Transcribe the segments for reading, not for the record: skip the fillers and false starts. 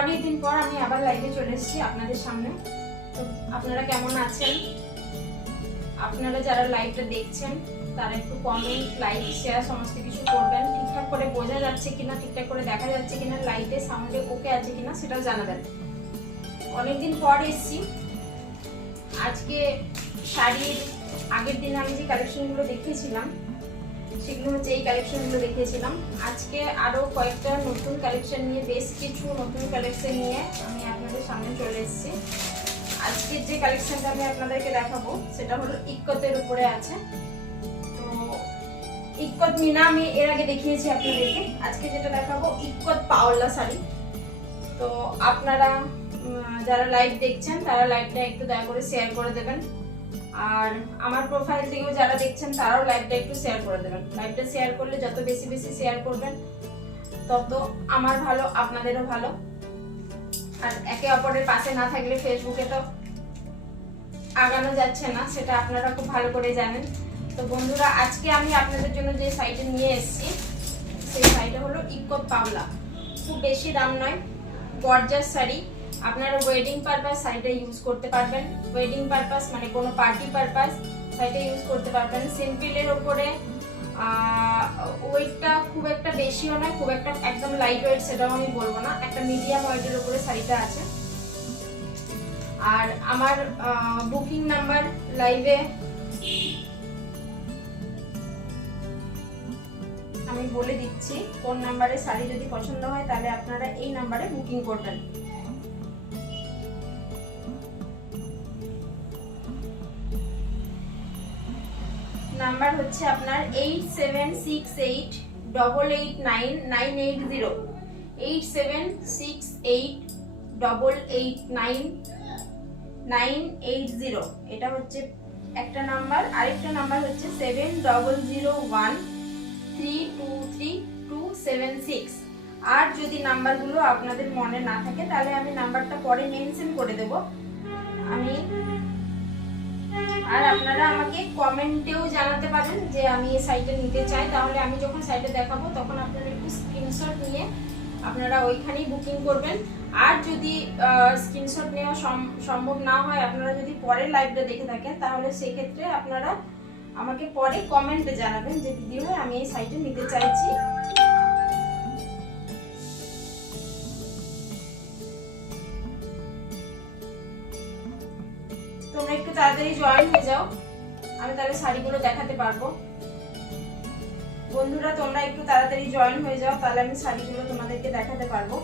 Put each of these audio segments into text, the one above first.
অনেকদিন পর আমি আবার লাইভে চলে এসেছি আপনাদের সামনে। তো আপনারা কেমন আছেন? আপনারা যারা লাইভটা দেখছেন তারা একটু কমেন্ট, লাইক, শেয়ার সমস্ত কিছু করবেন। ঠিকঠাক করে বোঝা যাচ্ছে কিনা, ঠিকঠাক করে দেখা যাচ্ছে কিনা, লাইটে সাউন্ডে ওকে আছে কিনা সেটাও জানাবেন। অনেকদিন পর এসেছি। আজকে শাড়ির আগের দিন আমি যে কালেকশনগুলো দেখিয়েছিলাম সেগুলো হচ্ছে এই কালেকশনগুলো দেখিয়েছিলাম। আজকে আরও কয়েকটা নতুন কালেকশন নিয়ে, বেশ কিছু নতুন কালেকশন নিয়ে আমি আপনাদের সামনে চলে এসেছি। আজকের যে কালেকশনটা আমি আপনাদেরকে দেখাবো সেটা হলো ইক্কতের উপরে আছে। তো ইক্কত মিনা আমি এর আগে দেখিয়েছি আপনাদেরকে। আজকে যেটা দেখাবো ইক্কত পাওলা শাড়ি। তো আপনারা যারা লাইভ দেখছেন তারা লাইভটা একটু দয়া করে শেয়ার করে দেবেন, আর আমার প্রোফাইল থেকেও যারা দেখছেন তারাও লাইভটা একটু শেয়ার করে দেবেন। লাইভটা শেয়ার করলে যত বেশি বেশি শেয়ার করবেন তত আমার ভালো, আপনাদেরও ভালো। আর একে অপরের পাশে না থাকলে ফেসবুকে তো আগানো যাচ্ছে না, সেটা আপনারা খুব ভালো করে জানেন। তো বন্ধুরা, আজকে আমি আপনাদের জন্য যে শাড়িটা নিয়ে এসেছি সেই শাড়িটা হলো ইক্কত পাওলা। খুব বেশি দাম নয়, গর্জাস শাড়ি। আপনারা ওয়েডিং পারপাস শাড়িটা ইউজ করতে পারবেন। ওয়েডিং পারপাস মানে কোনো পার্টি পারপাস শাড়িটা ইউজ করতে পারবেন। সিম্পলের ওপরে ওয়েটটা খুব একটা বেশিও নয়, খুব একটা একদম লাইট ওয়েট সেটাও আমি বলবো না, একটা মিডিয়াম ওয়েটের উপরে শাড়িটা আছে। আর আমার বুকিং নাম্বার লাইভে আমি বলে দিচ্ছি। কোন নাম্বারে শাড়ি যদি পছন্দ হয় তাহলে আপনারা এই নাম্বারে বুকিং করবেন। নাম্বার হচ্ছে আপনার 8768889980, 8768889980। এটা হচ্ছে একটা নাম্বার। আরেকটা নাম্বার হচ্ছে 7001323276। আর যদি নাম্বারগুলো আপনাদের মনে না থাকে তাহলে আমি নাম্বারটা পরে মেনশন করে দেব আমি। আর আপনারা আমাকে কমেন্টেও জানাতে পারেন যে আমি এই শাড়িটা নিতে চাই, তাহলে আমি যখন শাড়িটা দেখাবো তখন আপনারা একটু স্ক্রিনশট নিয়ে আপনারা ওইখানেই বুকিং করবেন। আর যদি স্ক্রিনশট নেওয়া সম্ভব না হয়, আপনারা যদি পরের লাইভটা দেখে থাকেন তাহলে সেই ক্ষেত্রে আপনারা আমাকে পরে কমেন্টে জানাবেন যে দিদি ভাই আমি এই শাড়িটা নিতে চাইছি। তোমরা একটু তাড়াতাড়ি জয়েন হয়ে যাও, আমি তাহলে শাড়িগুলো দেখাতে পারবো। বন্ধুরা, তোমরা একটু তাড়াতাড়ি জয়েন হয়ে যাও, তাহলে আমি শাড়িগুলো তোমাদেরকে দেখাতে পারবো।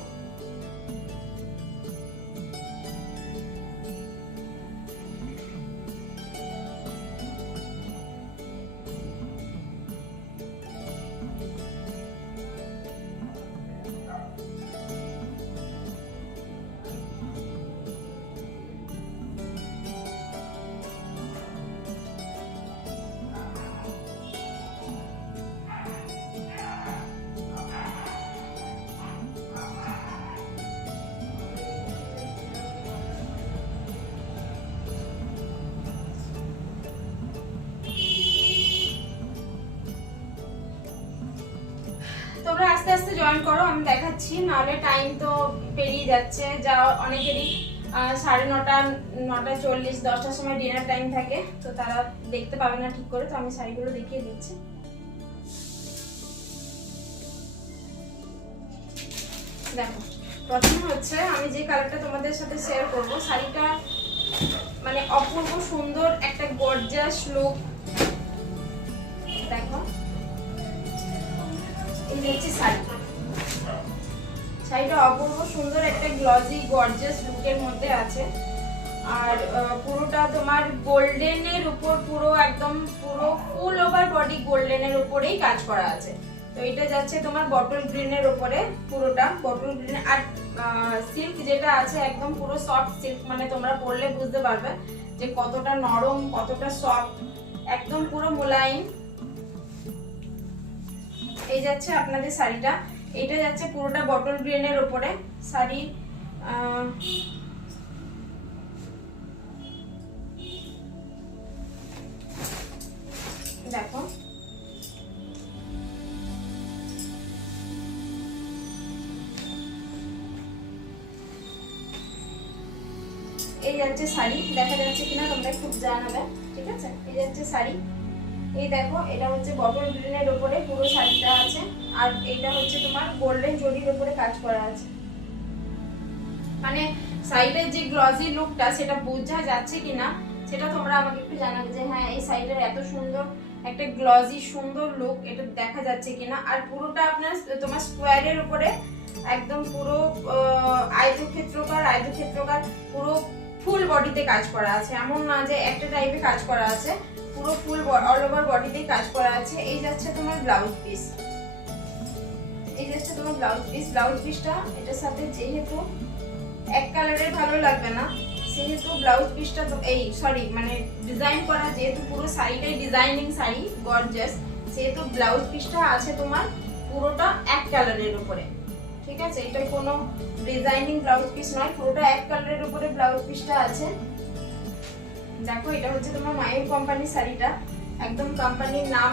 তোমরা আস্তে আস্তে জয়েন করো, আমি দেখাচ্ছি, নাহলে টাইম তো পেরিয়ে যাচ্ছে। যা অনেকেরই 9:30, 9:40, 10টার সময় ডিনার টাইম থাকে, তো তারা দেখতে পাবে না ঠিক করে। তো আমি শাড়িগুলো দেখিয়ে দিচ্ছি। দেখো, প্রথমে হচ্ছে আমি যে কালারটা তোমাদের সাথে শেয়ার করব, শাড়িটা মানে অপূর্ব সুন্দর একটা গর্জিয়াস লুক। দেখো, এই হচ্ছে শাড়িটা অপূর্ব সুন্দর একটা গ্লজি গর্জিয়াস লুকের মধ্যে আছে। আর পুরোটা তোমার গোল্ডেনের উপর, পুরো একদম পুরো ফুল ওভার বডি গোল্ডেনের উপরেই কাজ করা আছে। তো এটা যাচ্ছে তোমার বটল গ্রিনের উপরে, পুরোটা বটল গ্রিন। আর সিল্ক যেটা আছে একদম পুরো সফট সিল্ক, মানে তোমরা পরলে বুঝতে পারবে যে কতটা নরম, কতটা সফট, একদম পুরো মোলায়েম। এই যাচ্ছে আপনাদের শাড়িটা। এটা যাচ্ছে পুরোটা বটল গ্রিনের উপরে শাড়ি। দেখো, এই যাচ্ছে শাড়ি, দেখা যাচ্ছে কিনা তোমরা একটু জানাবে, ঠিক আছে? এই যাচ্ছে শাড়ি, এই দেখো এটা হচ্ছে বটল গ্রিনের উপরে পুরো শাড়িটা আছে, আর এটা হচ্ছে তোমার গোল্ডেন জরির উপরে কাজ করা আছে। মানে সাইডের যে গ্লসি লুকটা সেটা বোঝা যাচ্ছে কিনা সেটা তোমরা আমাকে একটু জানাবে যে হ্যাঁ এই সাইডের এত সুন্দর একটা গ্লসি সুন্দর লুক এটা দেখা যাচ্ছে কিনা। আর পুরোটা আপনার তোমার স্কোয়ারের উপরে একদম পুরো আয়তক্ষেত্রকার পুরো ফুল বডিতে কাজ করা আছে, এমন না যে একটা টাইপে কাজ করা আছে, পুরো ফুল অল ওভার বডিতে কাজ করা আছে। এই যাচ্ছে তোমার ব্লাউজ পিস, এই যাচ্ছে তোমার ব্লাউজ পিস। ব্লাউজ পিসটা এটার সাথে যেহেতু এক কালারের ভালো লাগবে না, সেহেতু ব্লাউজ পিসটা তো এই সরি মানে ডিজাইন করা, যেহেতু পুরো শাড়িটাই ডিজাইনিং শাড়ি গর্জিয়াস, সেহেতু ব্লাউজ পিসটা আছে তোমার পুরোটা এক কালারের উপরে, ঠিক আছে? এটা কোনো ডিজাইনিং ব্লাউজ পিস নয়, পুরোটা এক কালারের উপরে ব্লাউজ পিসটা আছে। দেখো এটা হচ্ছে তোমার মায়ূর কোম্পানির শাড়িটা, একদম কোম্পানির নাম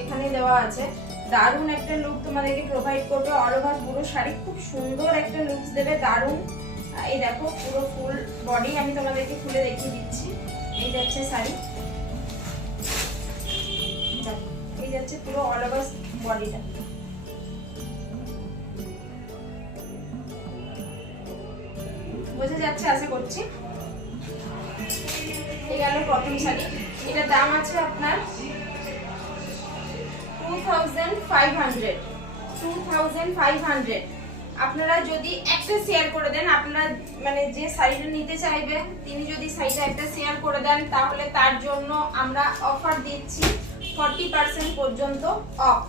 এখানে দেওয়া আছে। দারুণ একটা লুক তোমাদেরকে প্রোভাইড করবে, অল ওভার পুরো শাড়ি খুব সুন্দর একটা লুকস দেবে, দারুণ। এই দেখো পুরো ফুল বডি আমি তোমাদেরকে খুলে দেখিয়ে দিচ্ছি। এই যাচ্ছে শাড়ি, এই যাচ্ছে পুরো অল ওভার বডিটা। বোঝা যাচ্ছে আশা করছি। এই গেল প্রথম শাড়ি, এটার দাম আছে আপনার 2500। আপনারা যদি একটা শেয়ার করে দেন, আপনারা মানে যে শাড়িটা নিতে চাইবেন তিনি যদি শাড়িটা একটা শেয়ার করে দেন, তাহলে তার জন্য আমরা অফার দিচ্ছি 40% পর্যন্ত অফ।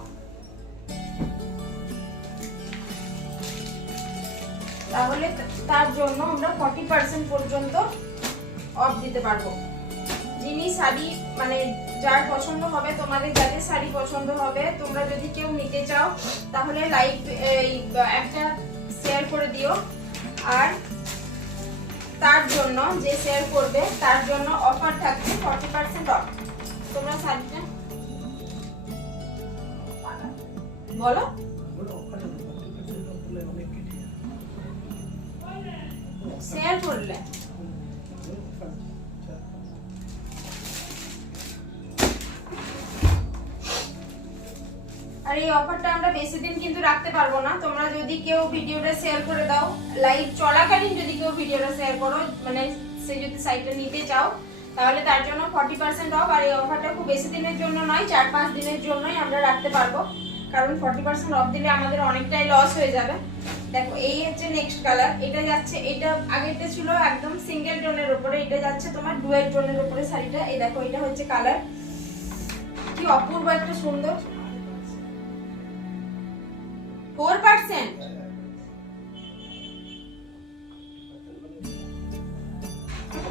তাহলে তার জন্য আমরা 40% পর্যন্ত অফ দিতে পারবো। যিনি শাড়ি মানে যার পছন্দ হবে, তোমাদের যাদের শাড়ি পছন্দ হবে, তোমরা যদি কেউ নিতে চাও তাহলে লাইক একটা শেয়ার করে দিও। আর তার জন্য যে শেয়ার করবে তার জন্য অফার থাকবে 40% অফ। তোমরা শাড়িটা বলো। শেয়ার করলে আর এই অফারটা আমরা বেশি দিন কিন্তু রাখতে পারবো না। তোমরা যদি কেউ ভিডিওটা শেয়ার করে দাও, লাইভ চলাকালীন যদি কেউ ভিডিওটা শেয়ার করো, মানে সে যদি সাইটটা নিতে চাও, তাহলে তার জন্য 40% অফ। আর এই অফারটা খুব বেশি দিনের জন্য নয়, 4-5 দিনের জন্যই আমরা রাখতে পারবো, কারণ 40% অফ দিলে আমাদের অনেকটাই লস হয়ে যাবে। দেখো এই হচ্ছে নেক্সট কালার, এটা যাচ্ছে, এটা আগেরটা ছিল একদম সিঙ্গেল টোনের উপরে, এটা যাচ্ছে তোমার ডুয়েল টোনের উপরে শাড়িটা। এই দেখো এটা হচ্ছে কালার, কি অপূর্ব একটা সুন্দর। 4%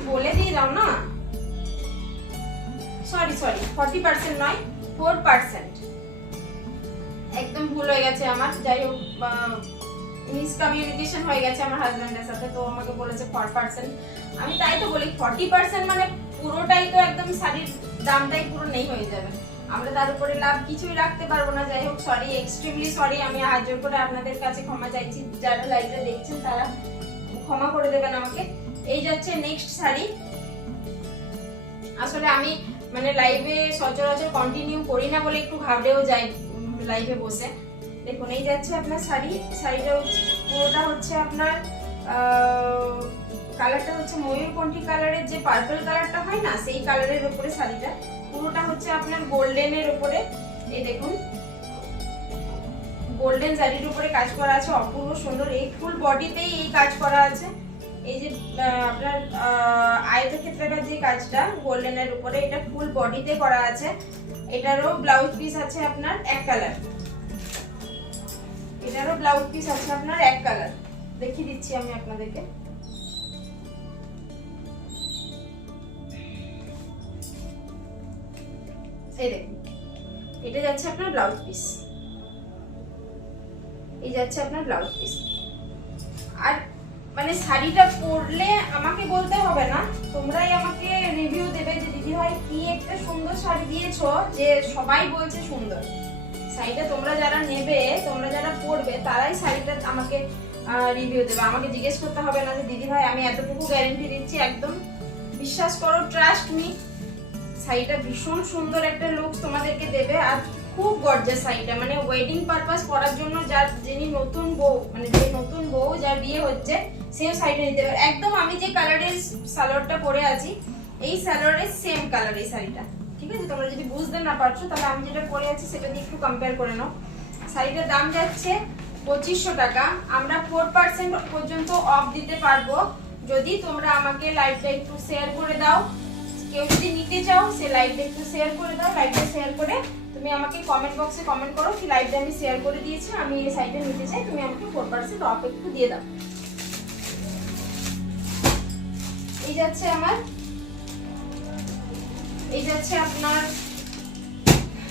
বলে দিয়ে দাও না, সরি 40% নয় 4%, একদম ভুল হয়ে গেছে আমার। যাই হোক মিসকমিউনিকেশন হয়ে গেছে আমার হাজবেন্ডের সাথে, তো আমাকে বলেছে 4%। আমি তাই তো বলি 40% মানে পুরোটাই তো একদম শাড়ির দামটাই পুরো নেই হয়ে যাবে, আমরা তার উপরে লাভ কিছুই রাখতে পারবো না। যাই হোক সরি, এক্সট্রিমলি সরি, আমি হাত জোর করে আপনাদের কাছে ক্ষমা চাইছি, যারা লাইভটা দেখছেন তারা ক্ষমা করে দেবেন আমাকে। এই যাচ্ছে নেক্সট শাড়ি। আসলে আমি মানে লাইভে সচরাচর কন্টিনিউ করি না বলে একটু ঘাবড়েও যাই লাইভে বসে। দেখুন এই যাচ্ছে আপনার শাড়ি, শাড়িটা পুরোটা হচ্ছে আপনার কালারটা হচ্ছে ময়ূরকণ্ঠী কালারের যে পার্পল কালারটা হয় না, সেই কালারের উপরে শাড়িটা পুরোটা হচ্ছে আপনার গোল্ডেনের উপরে। এই দেখুন গোল্ডেন শাড়ির উপরে কাজ করা আছে, অপূর্ব সুন্দর। এই ফুল বডিতেই এই কাজ করা আছে। এই যে আপনার আয়তক্ষেত্রাকার যে কাজটা গোল্ডেনের উপরে, এটা ফুল বডিতে করা আছে। এটারও ব্লাউজ পিস আছে আপনার এক কালার, এটারও ব্লাউজ পিস আছে আপনার এক কালার, দেখিয়ে দিচ্ছি আমি আপনাদেরকে। এই দেখুন এটা যাচ্ছে আপনার ব্লাউজ পিস, এই যাচ্ছে আপনার ব্লাউজ পিস। আর মানে শাড়িটা পরলে আমাকে বলতে হবে না, তোমরাই আমাকে রিভিউ দেবে যে দিদি ভাই কি একটা সুন্দর শাড়ি দিয়েছো, যে সবাই বলছে সুন্দর। শাড়িটা তোমরা যারা নেবে, তোমরা যারা পরবে, তারাই শাড়িটা আমাকে রিভিউ দেবে। আমাকে জিজ্ঞেস করতে হবে না যে দিদি ভাই আমি এতটুকু গ্যারেন্টি দিচ্ছি, একদম বিশ্বাস করো, ট্রাস্ট মি। শাড়িটা ভীষণ সুন্দর একটা লুক তোমাদেরকে দেবে আর খুব গর্জিয়াস শাড়িটা, মানে ওয়েডিং পারপাস পরার জন্য যার যিনি নতুন বউ, মানে যে নতুন বউ যার বিয়ে হচ্ছে সেও শাড়িটা নিতে পারে। একদম আমি যে কালারের সালোয়ারটা পরে আছি এই সালোয়ারের সেম কালার এই শাড়িটা, ঠিক আছে? তোমরা যদি বুঝতে না পারছো তাহলে আমি যেটা পরে আছি সেটা দিয়ে একটু কম্পেয়ার করে নাও। শাড়িটার দাম যাচ্ছে 2500 টাকা। আমরা 4% পর্যন্ত অফ দিতে পারবো যদি তোমরা আমাকে লাইভটা একটু শেয়ার করে দাও। কেউ যদি নিতে চাও সে লাইভটা একটু শেয়ার করে দাও। লাইভটা শেয়ার করে তুমি আমাকে কমেন্ট বক্সে কমেন্ট করো কি লাইভটা আমি শেয়ার করে দিয়েছি, আমি এই শাড়িটা নিতে চাই, তুমি আমাকে 4% অফ একটু দিয়ে দাও। এই যাচ্ছে আপনার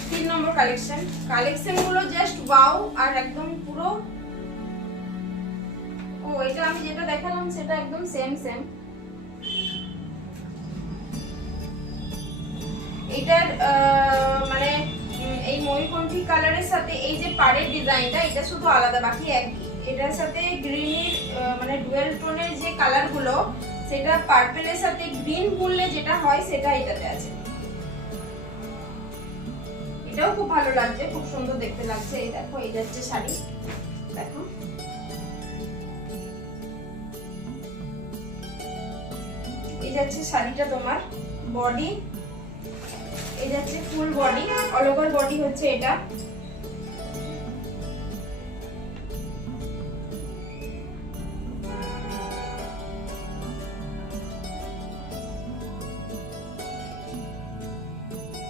3 নম্বর কালেকশন। কালেকশন গুলো জাস্ট ওয়াও আর একদম পুরো, ও এটা আমি যেটা দেখালাম সেটা একদম সেম। এটার মানে এই ময়ূরকণ্ঠী কালারের সাথে এই যে পাড়ের ডিজাইনটা এটা শুধু আলাদা, বাকি একই। এটার সাথে গ্রিনের মানে ডুয়েল টোনের যে কালার গুলো সেটা পার্পলের সাথে গ্রিন করলে যেটা হয় সেটা এটাতে আছে। এটাও খুব ভালো লাগছে, খুব সুন্দর দেখতে লাগছে। এই দেখো এই যাচ্ছে শাড়ি, দেখো এই যাচ্ছে শাড়িটা তোমার বডি, এই যাচ্ছে full body, all over body হচ্ছে এটা।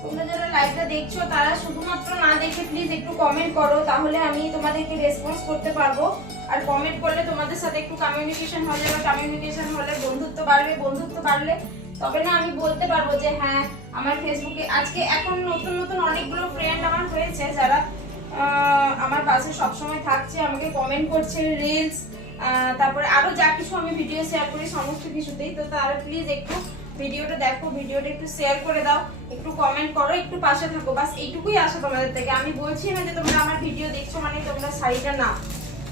তোমরা যারা লাইভটা দেখছো তারা শুধুমাত্র না দেখে প্লিজ একটু কমেন্ট করো, তাহলে আমি তোমাদেরকে রেসপন্স করতে পারবো। আর কমেন্ট করলে তোমাদের সাথে একটু কমিউনিকেশন হয়ে যাবে, কমিউনিকেশন হলে বন্ধুত্ব বাড়বে, বন্ধুত্ব বাড়লে তবে না আমি বলতে পারবো যে হ্যাঁ আমার ফেসবুকে আজকে এখন নতুন অনেকগুলো ফ্রেন্ড আমার হয়েছে যারা আমার পাশে সবসময় থাকছে, আমাকে কমেন্ট করছে, রিলস, তারপরে আরো যা কিছু আমি ভিডিও শেয়ার করি সমস্ত কিছুতেই। তো তারা প্লিজ একটু ভিডিওটা দেখো, ভিডিওটা একটু শেয়ার করে দাও, একটু কমেন্ট করো, একটু পাশে থাকো, বাস এইটুকুই আশা তোমাদের থেকে। আমি বলছি না যে তোমরা আমার ভিডিও দেখছো মানে তোমরা শাড়িটা নাও।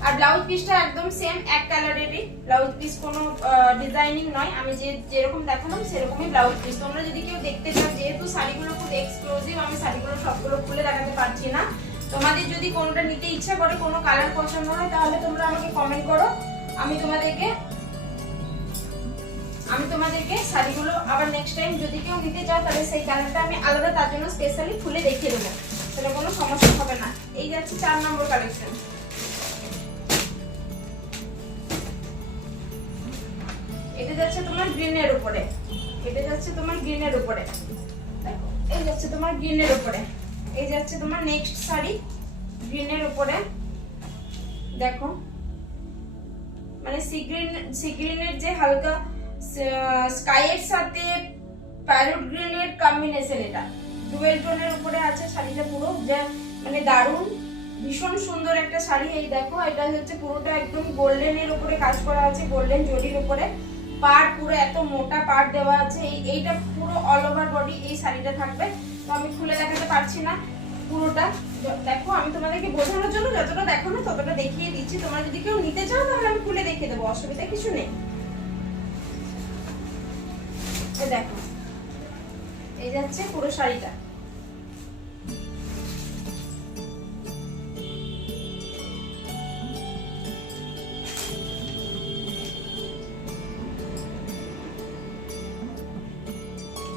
আর ব্লাউজ পিসটা একদম সেম এক কালারেরই ব্লাউজ পিস, কোনো ডিজাইনিং নয়, আমি যেরকম দেখালাম সেরকমই ব্লাউজ পিস। তোমরা যদি কেউ দেখতে চাও, যেহেতু শাড়িগুলো খুব এক্সক্লুসিভ আমি শাড়িগুলো সবগুলো খুলে দেখাতে পারছি না, তোমাদের যদি কোনটা নিতে ইচ্ছা করে, কোনো কালার পছন্দ হয় তাহলে তোমরা আমাকে কমেন্ট করো, আমি তোমাদেরকে শাড়িগুলো আবার নেক্সট টাইম যদি কেউ নিতে চাও তাহলে সেই কালারটা আমি আলাদা তার জন্য স্পেশালি খুলে দেখিয়ে দেবো, তাহলে কোনো সমস্যা হবে না। এই যাচ্ছে 4 নম্বর কালেকশন। এটা যাচ্ছে তোমার গ্রিনের উপরে, এটা যাচ্ছে তোমার গ্রিনের উপরে, দেখো এই যাচ্ছে তোমার গ্রিনের উপরে, এই যাচ্ছে তোমার নেক্সট শাড়ি গ্রিনের উপরে। দেখো মানে সি গ্রিনের যে হালকা স্কাইয়ের সাথে প্যারট গ্রিনের কম্বিনেশন, এটা ডুয়েল টোনের উপরে আছে শাড়িটা পুরো, যে মানে দারুণ ভীষণ সুন্দর একটা শাড়ি। এই দেখো এটা হচ্ছে পুরোটা একদম গোল্ডেনের উপরে কাজ করা আছে, গোল্ডেন জরির উপরে পাড়, পুরো এত মোটা পাড় দেওয়া আছে। এইটা পুরো অল ওভার বডি এই শাড়িটা থাকবে। তো আমি খুলে দেখাতে পারছি না পুরোটা, দেখো আমি তোমাদেরকে বোঝানোর জন্য যতটা দেখো না ততটা দেখিয়ে দিচ্ছি। তোমরা যদি কেউ নিতে চাও তাহলে আমি খুলে দেখিয়ে দেবো, অসুবিধা কিছু নেই। দেখো এই যাচ্ছে পুরো শাড়িটা।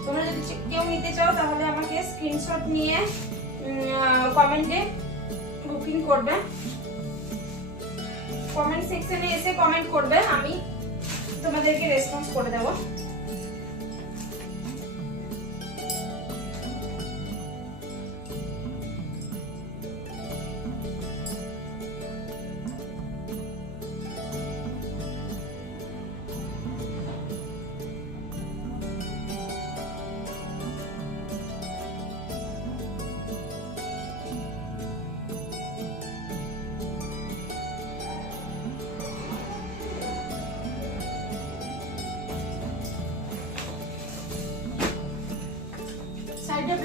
তোমরা যদি কেউ নিতে চাও তাহলে আমাকে স্ক্রিনশট নিয়ে কমেন্টে বুকিং করবে, কমেন্ট সেকশনে এসে কমেন্ট করবে, আমি তোমাদেরকে রেসপন্স করে দেবো।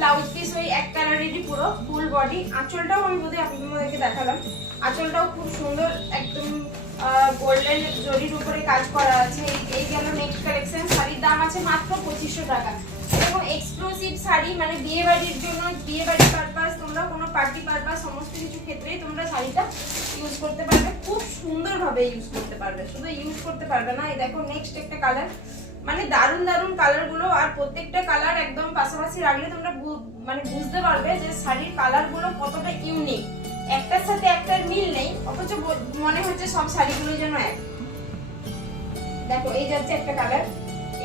ব্লাউজ পিস ওই এক কালারেরই পুরো ফুল বডি। আঁচলটাও আমি বোধহয় আপনাদেরকে দেখালাম, আঁচলটাও খুব সুন্দর, একদম গোল্ডেন জরির উপরে কাজ করা আছে। এই গেল নেক্সট কালেকশন। শাড়ির দাম আছে মাত্র 2500 টাকা। এরকম এক্সক্লুসিভ শাড়ি মানে বিয়ে বাড়ির জন্য, বিয়ে বাড়ির পারপাস, তোমরা কোনো পার্টি পারপাস সমস্ত কিছু ক্ষেত্রেই তোমরা শাড়িটা ইউজ করতে পারবে, খুব সুন্দরভাবে ইউজ করতে পারবে। শুধু ইউজ করতে পারবে না, এই দেখো নেক্সট একটা কালার, মানে দারুণ দারুণ কালারগুলো, আর প্রত্যেকটা কালার একদম পাশাপাশি রাখলে তোমরা মানে বুঝতে পারবে যে শাড়ির কালারগুলো কতটা ইউনিক, একটার সাথে একটার মিল নেই, অথচ মনে হচ্ছে সব শাড়িগুলো যেন এক। দেখো এই যাচ্ছে একটা কালার,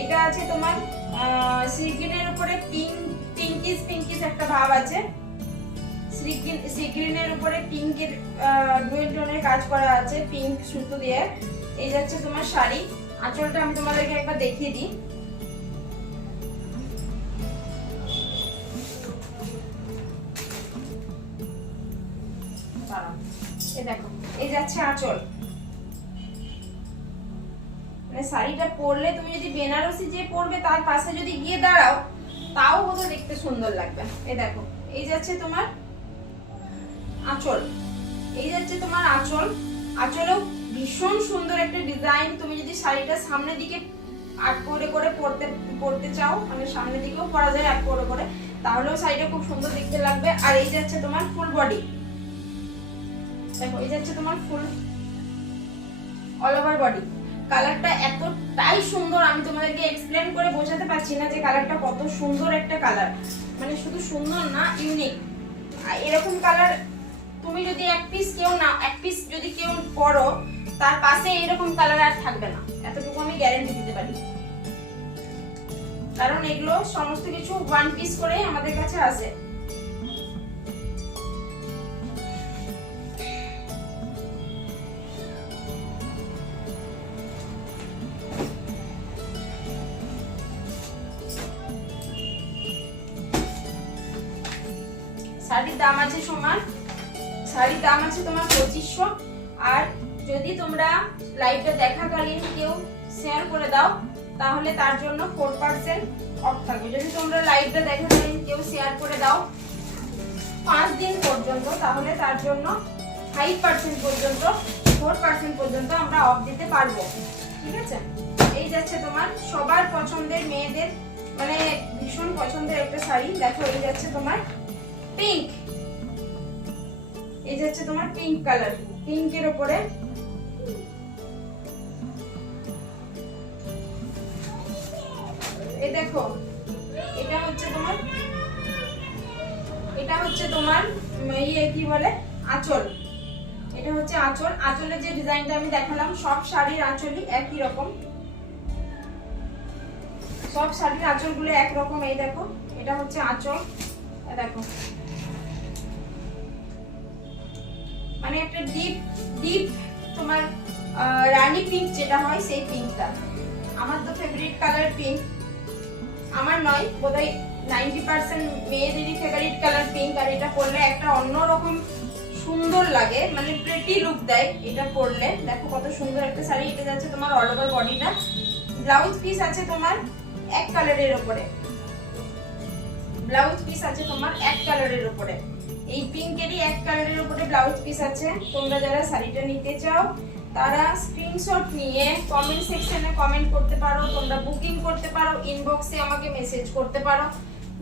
এটা আছে তোমার সিগ্রিনের উপরে পিঙ্কিস একটা ভাব আছে, সিগ্রিনের উপরে পিঙ্কের ডুয়েল টোনের কাজ করা আছে পিঙ্ক সুতো দিয়ে। এই যাচ্ছে তোমার শাড়ি, আঁচলটা আমি তোমাদেরকে একবার দেখিয়ে দিই। এই দেখো এই যাচ্ছে আঁচল, মানে শাড়িটা পরলে তুমি যদি বেনারসি যে পরবে তার পাশে যদি গিয়ে দাঁড়াও তাও হয়তো দেখতে সুন্দর লাগবে। এই দেখো এই যাচ্ছে তোমার আঁচল, এই যাচ্ছে তোমার আঁচল, আঁচলেও ভীষণ সুন্দর একটা ডিজাইন। তুমি যদি শাড়িটা সামনের দিকে আট করে করে পরতে চাও, মানে সামনের দিকেও পরা যায় আট করে করে, তাহলেও শাড়িটা খুব সুন্দর দেখতে লাগবে। আর এই যাচ্ছে তোমার ফুল বডি, দেখো এই যাচ্ছে তোমার ফুল অল ওভার বডি। কালারটা এতটাই সুন্দর, আমি তোমাদেরকে এক্সপ্লেন করে বোঝাতে পারছি না যে কালারটা কত সুন্দর একটা কালার, মানে শুধু সুন্দর না, ইউনিক। এরকম কালার তুমি যদি এক পিস যদি কেউ পরো, তার পাশে এরকম কালার আর থাকবে না, এতটুকু আমি গ্যারান্টি দিতে পারি। কারণ এগুলো সমস্ত কিছু ওয়ান পিস করে আমাদের কাছে আসে। শাড়ির দাম আছে তোমার 2500। আর যদি তোমরা লাইভটা দেখাকালীন কেউ শেয়ার করে দাও তাহলে তার জন্য 4% অফ থাকবে। যদি তোমরা লাইভটা দেখাকালীন কেউ শেয়ার করে দাও 5 দিন পর্যন্ত, তাহলে তার জন্য 5% পর্যন্ত 4% পর্যন্ত আমরা অফ দিতে পারবো, ঠিক আছে? এই যাচ্ছে তোমার সবার পছন্দের, মেয়েদের মানে ভীষণ পছন্দের একটা শাড়ি। দেখো এই যাচ্ছে তোমার পিঙ্ক, এই যাচ্ছে তোমার পিঙ্ক কালার, পিঙ্কের উপরে এই দেখো এটা হচ্ছে তোমার ইয়ে কি বলে আঁচল, এটা হচ্ছে আঁচল। আঁচলের যে ডিজাইনটা আমি দেখালাম সব শাড়ির আঁচলই একই রকম, সব শাড়ির আঁচলগুলো একরকম। এই দেখো এটা হচ্ছে আঁচল, দেখো মানে একটা ডিপ তোমার রানী পিঙ্ক যেটা হয় সেই পিঙ্কটা। আমার তো ফেভারিট কালার পিঙ্ক, আমার নয় বোধহয় 90% মেয়েদেরই ফেভারিট কালার পিঙ্ক। আর এটা পরলে একটা অন্যরকম সুন্দর লাগে, মানে প্রিটি লুক দেয় এটা পরলে। দেখো কত সুন্দর একটা শাড়ি। এটা যাচ্ছে তোমার অল ওভার বডিটা, ব্লাউজ পিস আছে তোমার এক কালারের উপরে, ব্লাউজ পিস আছে তোমার এক কালারের উপরে, এই পিঙ্কেরই এক কালারের উপরে ব্লাউজ পিস আছে। তোমরা যারা শাড়িটা নিতে চাও তারা স্ক্রিনশট নিয়ে কমেন্ট সেকশনে কমেন্ট করতে পারো, তোমরা বুকিং করতে পারো, ইনবক্সে আমাকে মেসেজ করতে পারো,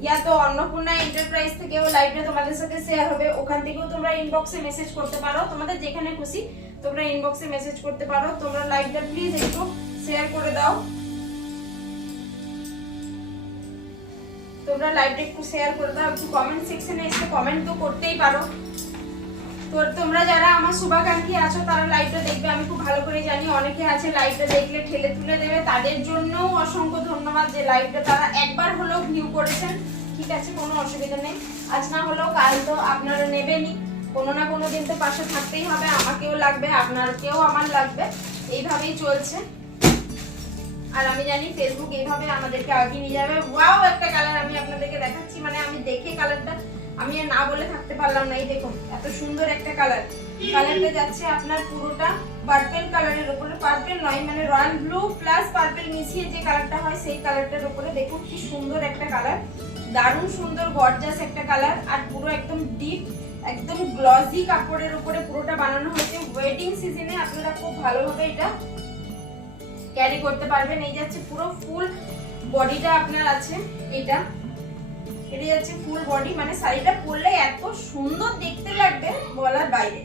ইয়া তো অন্নপূর্ণা এন্টারপ্রাইজ থেকেও লাইভটা তোমাদের সাথে শেয়ার হবে, ওখান থেকেও তোমরা ইনবক্সে মেসেজ করতে পারো। তোমাদের যেখানে খুশি তোমরা ইনবক্সে মেসেজ করতে পারো। তোমরা লাইভটা প্লিজ একটু শেয়ার করে দাও, তোমরা লাইভটা একটু শেয়ার করে দাও, একটু কমেন্ট সেকশনে এসে কমেন্ট তো করতেই পারো। তো তোমরা যারা আমার শুভাকাঙ্ক্ষী আছো তারা লাইভটা দেখবে, আমি খুব ভালো করে জানি। অনেকে আছে লাইভটা দেখলে ঠেলে তুলে দেবে, তাদের জন্যও অসংখ্য ধন্যবাদ যে লাইভটা তারা একবার হলেও ভিউ করেছেন, ঠিক আছে, কোনো অসুবিধা নেই। আজ না হলেও কাল তো আপনারা নেবেনই, কোনো না কোনো দিন তো পাশে থাকতেই হবে, আমাকেও লাগবে আপনারকেও আমার লাগবে, এইভাবেই চলছে। আর আমি জানি ফেসবুক এইভাবে আমাদেরকে আগিয়ে নিয়ে যাবে। ওয়াও একটা কালার আমি আপনাদেরকে দেখাচ্ছি, মানে আমি দেখে কালারটা আমি আর না বলে থাকতে পারলাম না। এই দেখুন এত সুন্দর একটা কালার, কালারটা যাচ্ছে আপনার পুরোটা পার্পল কালারের উপরে, পার্পল নয় মানে রয়্যাল ব্লু প্লাস পার্পল মিশিয়ে যে কালারটা হয় সেই কালারটার উপরে। দেখুন কি সুন্দর একটা কালার, দারুণ সুন্দর গর্জাস একটা কালার, আর পুরো একদম ডিপ একদম গ্লসি কাপড়ের উপরে পুরোটা বানানো হয়েছে। ওয়েডিং সিজনে আপনারা খুব ভালোভাবে এটা ক্যারি করতে পারবেন। এই যাচ্ছে পুরো ফুল বডিটা আপনার আছে, এটা যাচ্ছে ফুল বডি, মানে শাড়িটা পরলে এত সুন্দর দেখতে লাগবে বলার বাইরে।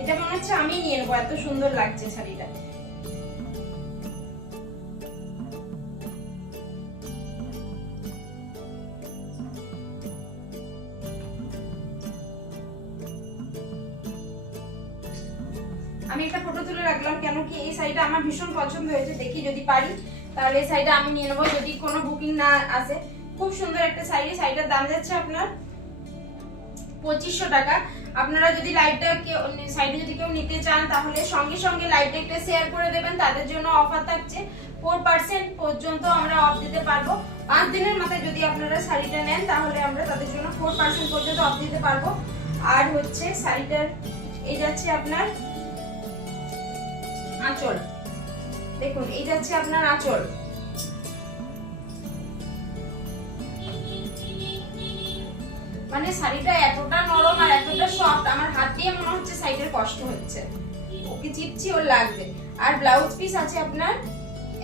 এটা মনে হচ্ছে আমি নিয়ে নেবো, এত সুন্দর লাগছে শাড়িটা। আমি একটা ফটো তুলে রাখলাম, কেন কি এই শাড়িটা আমার ভীষণ পছন্দ হয়েছে। দেখি যদি পারি তাহলে এই শাড়িটা আমি নিয়ে নেবো, যদি কোনো বুকিং না আসে। খুব সুন্দর একটা শাড়ি। শাড়িটার দাম যাচ্ছে আপনার 2500 টাকা। আপনারা যদি লাইভটা শাড়িটা যদি কেউ নিতে চান তাহলে সঙ্গে সঙ্গে লাইভটা একটা শেয়ার করে দেবেন। তাদের জন্য অফার থাকছে 4% পর্যন্ত আমরা অফ দিতে পারবো। 5 দিনের মাথায় যদি আপনারা শাড়িটা নেন তাহলে আমরা তাদের জন্য 4% পর্যন্ত অফ দিতে পারবো। আর হচ্ছে শাড়িটার এই যাচ্ছে আপনার আঁচল, দেখুন এই যাচ্ছে আপনার আঁচল। মানে শাড়িটা এতটা নরম আর এতটা সফট, আমার হাত দিয়ে মনে হচ্ছে শাড়িটার কষ্ট হচ্ছে, ওকে চিপছি ওর লাগবে। আর ব্লাউজ পিস আছে আপনার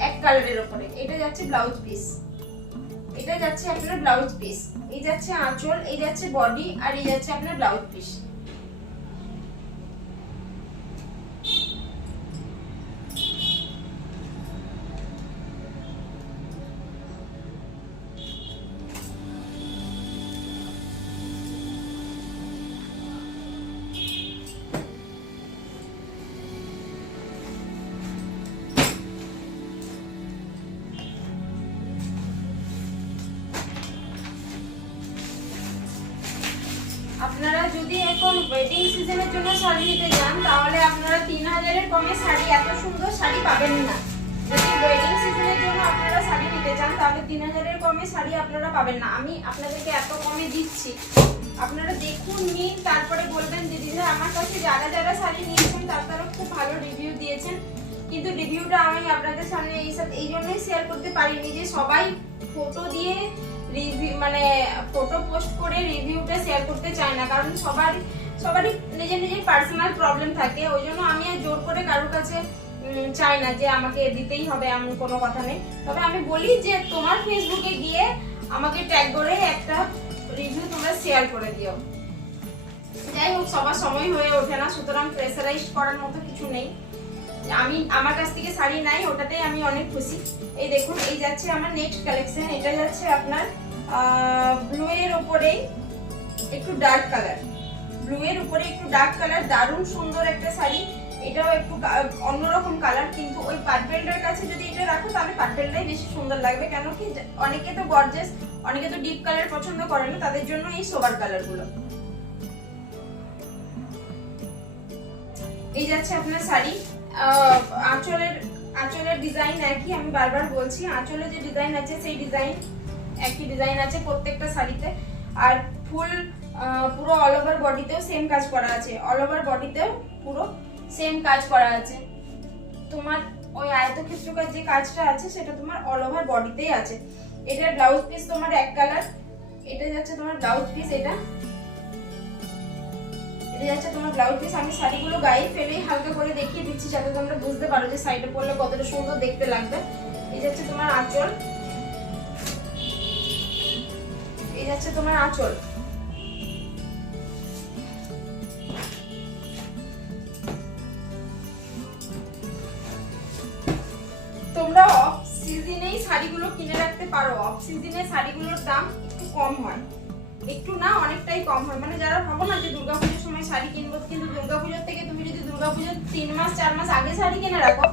এক কালারের উপরে, এটা যাচ্ছে ব্লাউজ পিস, এটা যাচ্ছে আপনার ব্লাউজ পিস। এই যাচ্ছে আঁচল, এই যাচ্ছে বডি, আর এই যাচ্ছে আপনার ব্লাউজ পিস। আপনারা যদি এখন ওয়েডিং সিজনের জন্য শাড়ি নিতে যান তাহলে আপনারা 3000 এর কমে শাড়ি, এত সুন্দর শাড়ি পাবেন না। যদি ওয়েডিং সিজনের জন্য আপনারা শাড়ি নিতে চান তাহলে 3000 এর কমে শাড়ি আপনারা পাবেন না। আমি আপনাদেরকে এত কমে দিচ্ছি, আপনারা দেখুন, নিন, তারপরে বলবেন যে দিদি আমার কাছে যারা যারা শাড়ি নিয়েছেন তারা খুব ভালো রিভিউ দিয়েছেন। কিন্তু রিভিউটা আমি আপনাদের সামনে এই জন্যই শেয়ার করতে পারিনি যে সবাই ফটো দিয়ে রিভিউ, মানে ফটো পোস্ট করে রিভিউটা শেয়ার করতে চায় না, কারণ সবারই নিজের নিজের পার্সোনাল প্রবলেম থাকে। ওই জন্য আমি আর জোর করে কারোর কাছে চাই না যে আমাকে দিতেই হবে, এমন কোনো কথা নেই। তবে আমি বলি যে তোমার ফেসবুকে গিয়ে আমাকে ট্যাগ করে একটা রিভিউ তোমরা শেয়ার করে দিও। যাই হোক, সবার সময় হয়ে ওঠে না, সুতরাং প্রেসারাইজ করার মতো কিছু নেই। আমি আমার কাছ থেকে শাড়ি নাই, ওটাতেই আমি অনেক খুশি। এই দেখুন, এই যাচ্ছে আমার নেক্সট কালেকশন। এটা যাচ্ছে আপনার ব্লু এর উপরে একটু ডার্ক কালার, ব্লু এর উপরে একটু ডার্ক কালার, দারুণ সুন্দর একটা শাড়ি। এটাও একটু অন্যরকম কালার, কিন্তু ওই পার্পেলটার কাছে যদি এটা রাখো তাহলে পার্পেলটাই বেশি সুন্দর লাগবে। কেন কি অনেকে তো গর্জিয়াস, অনেকে তো ডিপ কালার পছন্দ করে না, তাদের জন্য এই সোবার কালার গুলো। এই যাচ্ছে আপনার শাড়ি। আঁচলের ডিজাইন একই, আমি বারবার বলছি, আঁচলে যে ডিজাইন আছে সেই ডিজাইন একই ডিজাইন আছে প্রত্যেকটা শাড়িতে। আর ফুল পুরো অল ওভার বডিতেও সেম কাজ করা আছে, অল ওভার বডিতেও পুরো সেম কাজ করা আছে। তোমার ওই আয়তক্ষেত্রকার যে কাজটা আছে সেটা তোমার অল ওভার বডিতেই আছে। এটার ব্লাউজ পিস তোমার এক কালার, এটা যাচ্ছে তোমার ব্লাউজ পিস, এটা যাচ্ছে তোমার ব্লাউজ পিস। আমি শাড়িগুলো গায়ে ফেলেই হালকা করে দেখিয়ে দিচ্ছি যাতে তোমরা বুঝতে পারো যে শাড়িটা পরলে কতটা সুন্দর দেখতে লাগবে। এই যাচ্ছে তোমার আঁচল, এই যাচ্ছে তোমার আঁচল। তোমরা অফ সিজনেই শাড়িগুলো কিনে রাখতে পারো। অফ সিজনে শাড়িগুলোর দাম একটু কম হয়, একটু না অনেকটাই কম হয়। মানে যারা ভাবো না যে দুর্গাপুজোর সময় শাড়ি কিনবো, কিন্তু দুর্গাপুজোর থেকে তুমি যদি দুর্গাপুজোর 3 মাস 4 মাস আগে শাড়ি কিনে রাখো,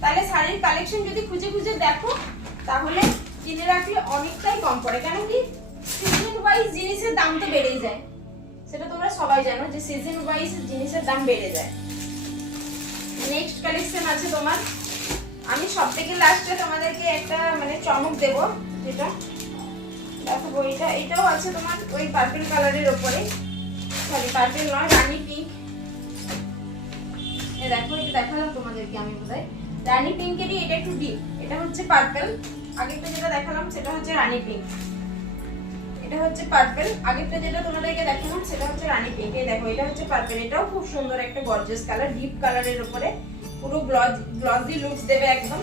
তাহলে শাড়ির কালেকশন যদি খুঁজে খুঁজে দেখো তাহলে কিনে রাখলে অনেকটাই কম পড়ে। কেন কি সিজন ওয়াইজ জিনিসের দাম তো বেড়েই যায়, সেটা তোমরা সবাই জানো যে সিজন ওয়াইজ জিনিসের দাম বেড়ে যায়। নেক্সট কালেকশন আছে তোমার, আমি সবথেকে লাস্টে তোমাদেরকে একটা মানে চমক দেব, যেটা দেখো এটাও আছে তোমার ওই পার্পল কালারের উপরে, সরি পার্পল নয়, রানী পিঙ্ক, দেখো এটা দেখালাম তোমাদেরকে আমি বোধহয়। রানী পিঙ্কেরই এটা একটু ডিপ, এটা হচ্ছে পার্পল। আগেরটা যেটা দেখালাম সেটা হচ্ছে রানী পিঙ্ক, এটা হচ্ছে পার্পল। আগেরটা যেটা তোমাদেরকে দেখালাম সেটা হচ্ছে রানী পিঙ্ক। এই দেখো এটা হচ্ছে পার্পল, এটাও খুব সুন্দর একটা গর্জিয়াস কালার, ডিপ কালারের উপরে পুরো গ্লসি লুকস দেবে একদম।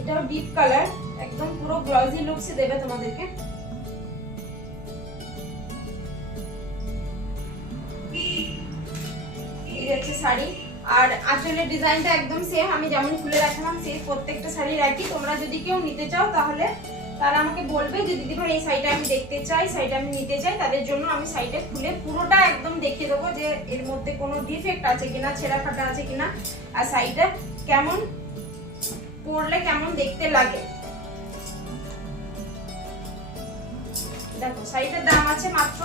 এটাও ডিপ কালার, একদম পুরো গ্লসি লুকস দেবে তোমাদেরকে। এই হচ্ছে শাড়ি, আর আঁচলের ডিজাইনটা একদম সেম, আমি যেমন খুলে রাখলাম সেই প্রত্যেকটা শাড়ির একই। তোমরা যদি কেউ নিতে চাও তাহলে তারা আমাকে বলবে যে দিদি ভাই এই শাড়িটা আমি দেখতে চাই, শাড়িটা আমি নিতে চাই। তাদের জন্য আমি শাড়িটা খুলে পুরোটা একদম দেখিয়ে দেবো যে এর মধ্যে কোনো ডিফেক্ট আছে কিনা, ছেঁড়া ফাটা আছে কিনা, আর শাড়িটা কেমন পরলে কেমন দেখতে লাগে। দেখো শাড়িটার দাম আছে মাত্র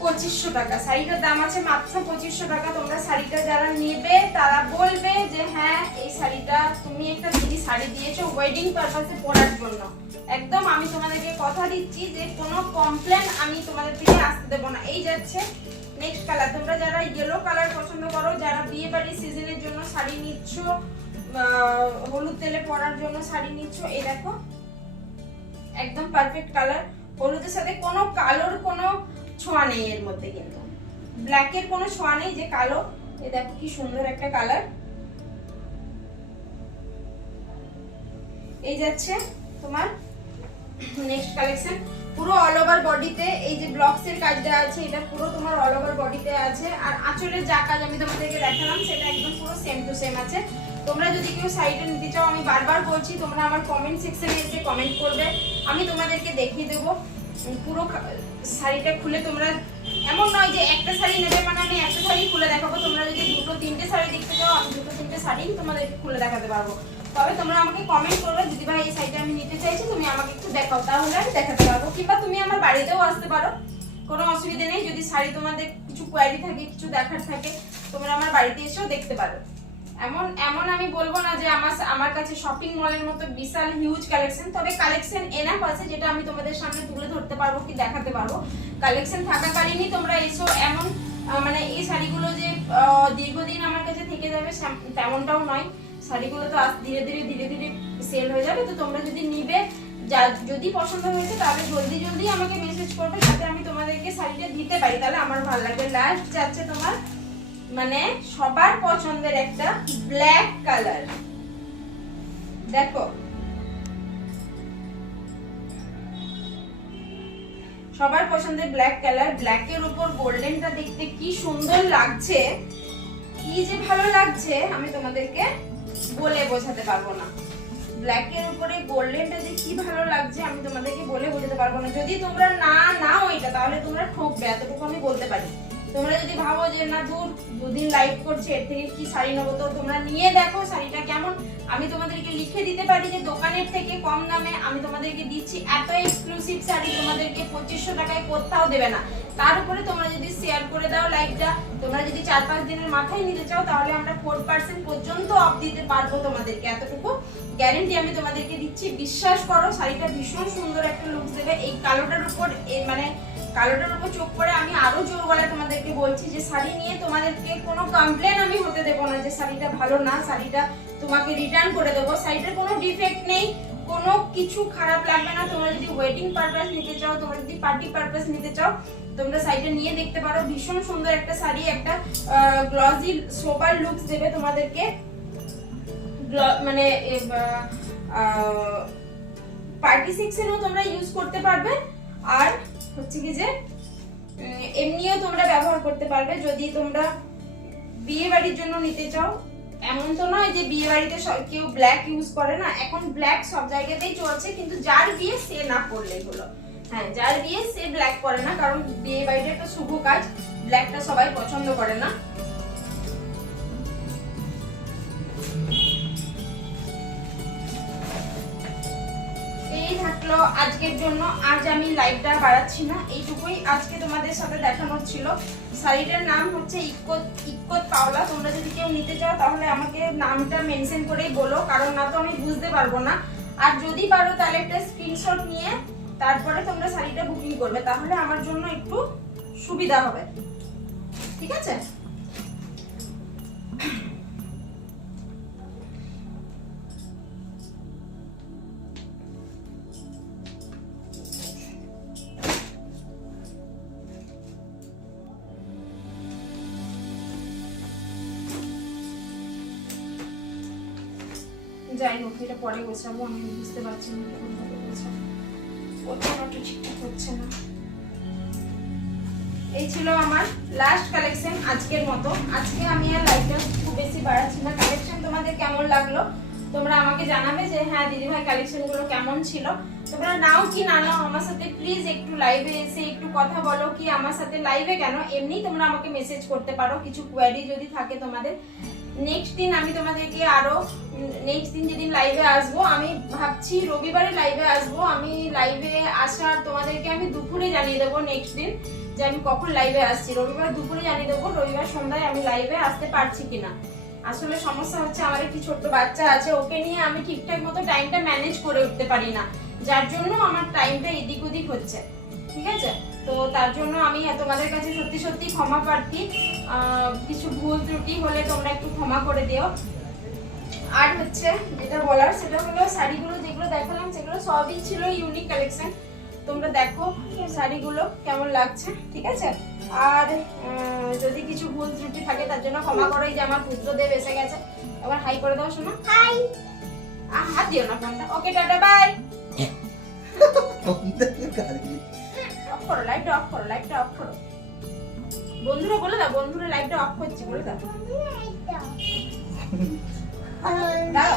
2500 টাকা। শাড়িটার দাম আছে মাত্র 2500 টাকা। তোমরা শাড়িটা যারা নেবে তারা বলবে যে হ্যাঁ এই শাড়িটা তুমি একটা দিদি শাড়ি দিয়েছো ওয়েডিং পারপাসে পরার জন্য। একদম আমি তোমাদেরকে কথা দিচ্ছি যে কোনো কমপ্লেন আমি তোমাদের থেকে আসতে দেবো না। এই যাচ্ছে নেক্সট কালার। তোমরা যারা ইয়েলো কালার পছন্দ করো, যারা বিয়ে বাড়ির সিজনের জন্য শাড়ি নিচ্ছ, হলুদ তেলে পরার জন্য শাড়ি নিচ্ছ, এই দেখো একদম পারফেক্ট কালার। হলুদের সাথে কোনো কালোর কোনো ছোঁয়া নেই এর মধ্যে, কিন্তু ব্ল্যাকের কোনো ছোঁয়া নেই যে কালো। এই দেখো কি সুন্দর একটা কালার। এই যাচ্ছে তোমার নেক্সট কালেকশন, পুরো অল ওভার বডিতে এই যে ব্লকস এর কাজটা আছে, এটা পুরো তোমার অল ওভার বডিতে আছে। আর আঁচলের যা কাজ আমি তোমাদেরকে দেখালাম সেটা একদম পুরো সেম টু সেম আছে। তোমরা যদি কেউ শাড়িটা নিতে চাও, আমি বারবার বলছি তোমরা আমার কমেন্ট সেকশনে এসে কমেন্ট করবে, আমি তোমাদেরকে দেখিয়ে দেবো পুরো শাড়িটা খুলে। তোমরা এমন নয় যে একটা শাড়ি নেবে মানে আমি একটা শাড়ি খুলে দেখাবো। তোমরা যদি দুটো তিনটে শাড়ি দেখতে চাও, আমি দুটো তিনটে শাড়ি তোমাদেরকে খুলে দেখাতে পারবো। তবে তোমরা আমাকে কমেন্ট করবে দিদি ভাই এই শাড়িটা আমি নিতে চাইছি, তুমি আমাকে একটু দেখাও, তাহলে আমি দেখাতে পারবো। কিংবা তুমি আমার বাড়িতেও আসতে পারো, কোনো অসুবিধা নেই। যদি শাড়ি তোমাদের কিছু কোয়ারি থাকে, কিছু দেখার থাকে, তোমরা আমার বাড়িতে এসেও দেখতে পারো। এমন এমন আমি বলবো না যে আমার কাছে শপিং মলের মতো বিশাল হিউজ কালেকশন, তবে কালেকশন এনাফ আছে যেটা আমি তোমাদের সামনে তুলে ধরতে পারবো কি দেখাতে পারবো। কালেকশন থাকাকালীনই তোমরা এসো। এমন মানে এই শাড়িগুলো যে দীর্ঘদিন আমার কাছে থেকে যাবে তেমনটাও নয়। শাড়িগুলো তো ধীরে ধীরে সেল হয়ে যাবে। তো তোমরা যদি নিবে, যদি পছন্দ হয়েছে তাহলে জলদি জলদি আমাকে মেসেজ করবে, যাতে আমি তোমাদেরকে শাড়িটা দিতে পারি, তাহলে আমার ভালো লাগবে। লাস্ট যাচ্ছে তোমার মানে সবার পছন্দের একটা ব্ল্যাক কালার। দেখো সবার পছন্দের ব্ল্যাক কালার, ব্ল্যাকের উপর গোল্ডেনটা দেখতে কি সুন্দর লাগছে, কি যে ভালো লাগছে আমি তোমাদেরকে বলে বোঝাতে পারবো না। ব্ল্যাকের উপরে গোল্ডেনটা যে কি ভালো লাগছে আমি তোমাদেরকে বলে বোঝাতে পারবো না। যদি তোমরা না নাও এটা তাহলে তোমরা ঠকবে, এতটুকু আমি বলতে পারি। তোমরা যদি ভাবো যে না দূর দুদিন লাইভ করছে এর থেকে কি শাড়ি নেবো, তো তোমরা নিয়ে দেখো শাড়িটা কেমন। আমি তোমাদেরকে লিখে দিতে পারি যে দোকানের থেকে কম দামে আমি তোমাদেরকে দিচ্ছি। এত এক্সক্লুসিভ শাড়ি তোমাদেরকে 2500 টাকায় কোথাও দেবে না। তার উপরে তোমরা যদি শেয়ার করে দাও লাইভটা, তোমরা যদি 4-5 দিনের মাথায় নিতে চাও তাহলে আমরা 4% পর্যন্ত অফ দিতে পারবো তোমাদেরকে, এতটুকু গ্যারান্টি আমি তোমাদেরকে দিচ্ছি। বিশ্বাস করো শাড়িটা ভীষণ সুন্দর একটা লুক দেবে। এই কালোটার উপর মানে কালোটার উপর চোখ পড়ে আমি আরো জোর গলায় তোমাদেরকে বলছি যে শাড়ি নিয়ে তোমাদেরকে কোনো কমপ্লেন আমি হতে দেবো না যে শাড়িটা ভালো না, শাড়িটা তোমাকে রিটার্ন করে দেবো। শাড়িটার কোনো ডিফেক্ট নেই, কোনো কিছু খারাপ লাগবে না। তোমরা যদি ওয়েডিং পারপাস নিতে চাও, তোমরা যদি পার্টি পারপাস নিতে চাও, তোমরা শাড়িটা নিয়ে দেখতে পারো। ভীষণ সুন্দর একটা শাড়ি, একটা গ্লসি সোবার লুকস দেবে তোমাদেরকে। মানে পার্টি সেকশনেও তোমরা ইউজ করতে পারবে, আর হচ্ছে কি যে এমনিও তোমরা ব্যবহার করতে পারবে। যদি তোমরা বিয়ে বাড়ির জন্য নিতে চাও, এমন তো নয় যে বিয়ে বাড়িতে কেউ ব্ল্যাক ইউজ করে না, এখন ব্ল্যাক সব জায়গাতেই চলছে, কিন্তু যার বিয়ে সে না করলেই হলো। হ্যাঁ, যার বিয়ে সে ব্ল্যাক করে না, কারণ বিয়ে বাড়িটা একটা শুভ কাজ, ব্ল্যাকটা সবাই পছন্দ করে না। এই থাকলো আজকের জন্য। আজ আমি লাইভটা বাড়াচ্ছি না, এইটুকুই আজকে তোমাদের সাথে দেখানোর ছিল। শাড়িটার নাম হচ্ছে ইক্কত পাওলা। তোমরা যদি কেউ নিতে চাও তাহলে আমাকে নামটা মেনশন করেই বলো, কারণ না তো আমি বুঝতে পারবো না। আর যদি পারো তাহলে একটা স্ক্রিনশট নিয়ে তারপরে তোমরা শাড়িটা বুকিং করবে, তাহলে আমার জন্য একটু সুবিধা হবে, ঠিক আছে? যাই হোক, এটা পরে গোছাবো, আমি বুঝতে পারছি না কোনভাবে গোছাবো, কোথাও ঠিকঠাক হচ্ছে না। এই ছিল আমার লাস্ট কালেকশন আজকের মতো। আজকে আমি আর লাইভটা খুব বেশি বাড়াচ্ছি না। কালেকশন তোমাদের কেমন লাগলো তোমরা আমাকে জানাবে যে হ্যাঁ দিদিভাই কালেকশনগুলো কেমন ছিল। তোমরা নাও কি না নাও আমার সাথে প্লিজ একটু লাইভে এসে একটু কথা বলো, কি আমার সাথে লাইভে কেন, এমনি তোমরা আমাকে মেসেজ করতে পারো কিছু কোয়ারি যদি থাকে তোমাদের। নেক্সট দিন আমি তোমাদেরকে আরো নেক্সট দিন যেদিন লাইভে আসবো, আমি ভাবছি রবিবারে লাইভে আসবো। আমি লাইভে আসার তোমাদেরকে আমি দুপুরে জানিয়ে দেবো নেক্সট দিন যে আমি কখন লাইভে আসছি। রবিবার দুপুরে জানিয়ে দেবো রবিবার সন্ধ্যায় আমি লাইভে আসতে পারছি কিনা। আসলে সমস্যা হচ্ছে আমার একটি ছোট্ট বাচ্চা আছে, ওকে নিয়ে আমি ঠিকঠাক মতো টাইমটা ম্যানেজ করে উঠতে পারি না, যার জন্য আমার টাইমটা এদিক ওদিক হচ্ছে, ঠিক আছে? তো তার জন্য আমি তোমাদের কাছে সত্যি সত্যি ক্ষমা প্রার্থী। কিছু ভুল ত্রুটি হলে তোমরা একটু ক্ষমা করে দিও। আর হচ্ছে যেটা বলার সেটা হলো শাড়িগুলো যেগুলো দেখালাম সেগুলো সবই ছিল ইউনিক কালেকশন। তোমরা দেখো শাড়িগুলো কেমন লাগছে, ঠিক আছে? আর যদি কিছু ভুল ত্রুটি থাকে তার জন্য ক্ষমা করো। এই যে আমার পুত্রদেব এসে গেছে, এবার হাই করে দাও শোনো। হাই। হাত দিও না ফোনটা। ওকে টাটা বাই। অফ করো লাইটটা, অফ করো লাইটটা, অফ করো। বন্ধুরা বলে দাও, বন্ধুরা লাইটটা অফ করছি বলে দাও। দাও।